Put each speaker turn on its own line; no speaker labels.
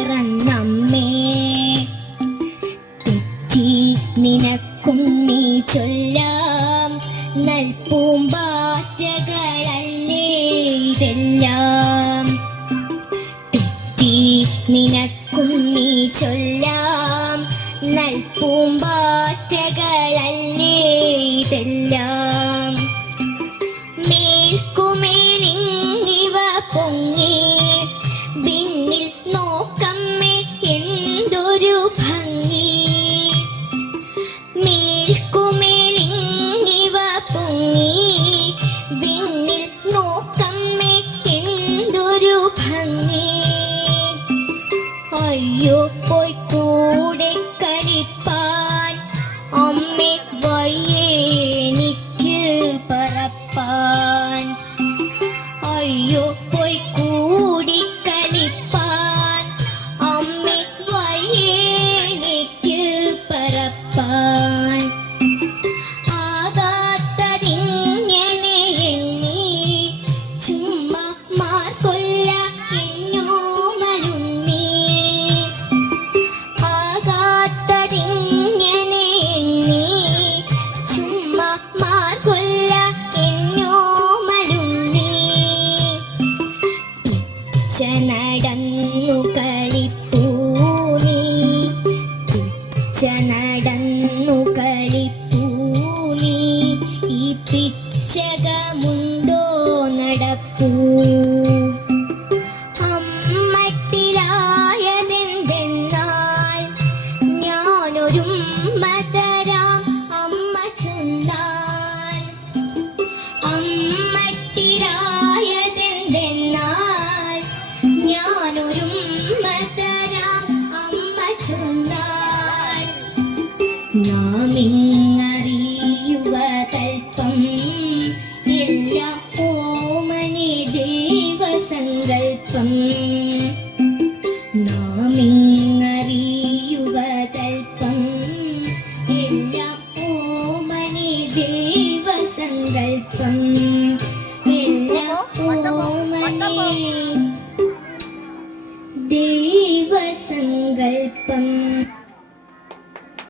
പറന്നമ്മേ തെറ്റി നിനക്കും നീ ചൊല്ലാം. നൽപ്പൂമ്പാറ്റകളല്ലേ ഇതെല്ലാം. തെറ്റി നിനക്കും നീ ചൊല്ലാം. നൽപൂമ്പാറ്റകളല്ലേ ഇതെല്ലാം. അയ്യോ പോയി കൂടെ നടന്നു കളിപ്പൂ നീ പിച്ച നടന്നു കളിപ്പൂ നീ ഈ പിച്ചകമുണ്ടോ നടപ്പൂ? നിങ്ങറിയുക തൽപ്പം എല്ലാ ഓമനി ദേവസങ്കൽപ്പം. നാം ഇങ്ങറിയുക തൽപ്പം എല്ലാ ഓമനി ദേവസങ്കൽപ്പം. എല്ലാ ഓമനി ദേവസങ്കൽപ്പം.